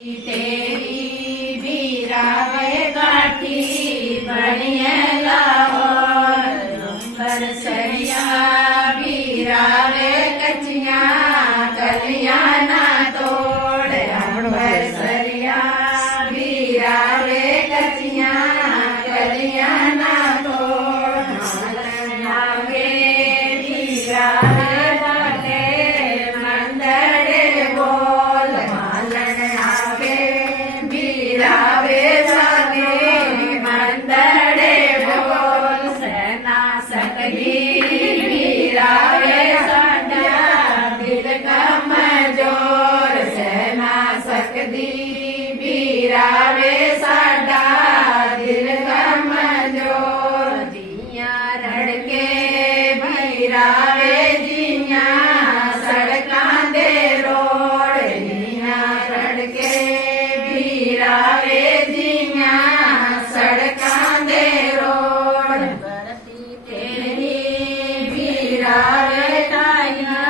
तेरी बीरावे काठी बनिए लाहौर बरसरिया बीरावे कचिया कलिया ना तोड़ बरसरिया बीरावे कचिया कलिया ना तोड़ नागे बीरावे बाटे मंदड़े बोल मालन आगे बीरावे बाटे मंदड़े बोल सेना सकली बीरावे साडा दिल कमजोर सेना सकदी बीरावे साडा दिल कमजोर जिया रड़के बीरावे जिया सड़कां दे रोड़ जिया रड़के बीरावे जिया सड़कां दे रोड़ बरती तेरी बीरावे टाइया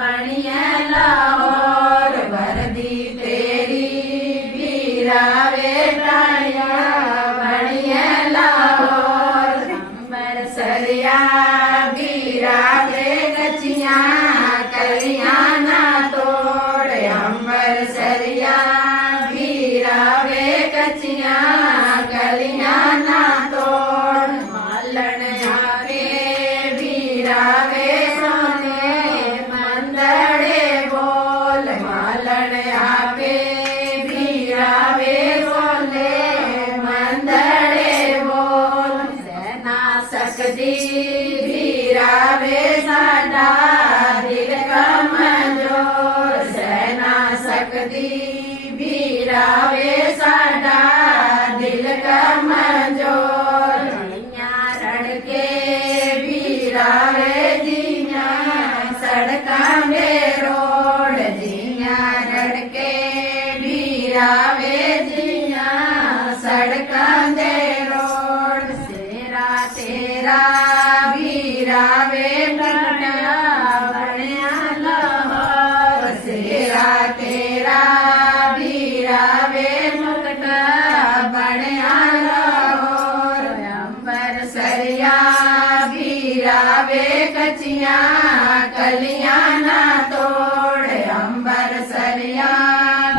बनिए लाहौर बरदी तेरी बीरावे टाइया बनिए लाहौर अंबर सरिया बीरावे कचिया कलिया ना तोड़ अंबर सरिया बीरावे कचिया कलिया ना तोड़ मालन आवे बीरावे सोने मंदड़े बोल मालन आवे बीरावे बोले मंदड़े बोल सेना सकदी बीरावे साडा दिल कमजोर सेना सकदी बीरावे साडा दिल कमजोर जिया रड़के बीरावे जिया सड़कां दे रोड़ जिया रड़के बीरावे जिया सड़कां दे रोड़ सेरा तेरा बीरावे बनिया बनिया लाहौर सेरा तेरा बीरावे मुकटा बनिया लाहौर अंबर सरिया बीरावे कचिया कलिया ना तोड़ अंबर सरिया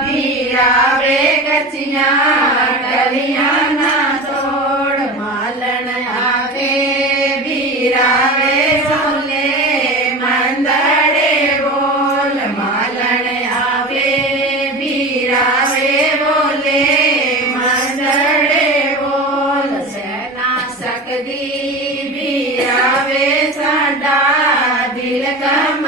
बीरावे कचिया कलिया ना तोड़ मालन आगे बीरावे बोले मंदड़े बोल मालन आवे बीरावे बोले मंदड़े बोल सेना सकदी बीरावे साडा दिल कम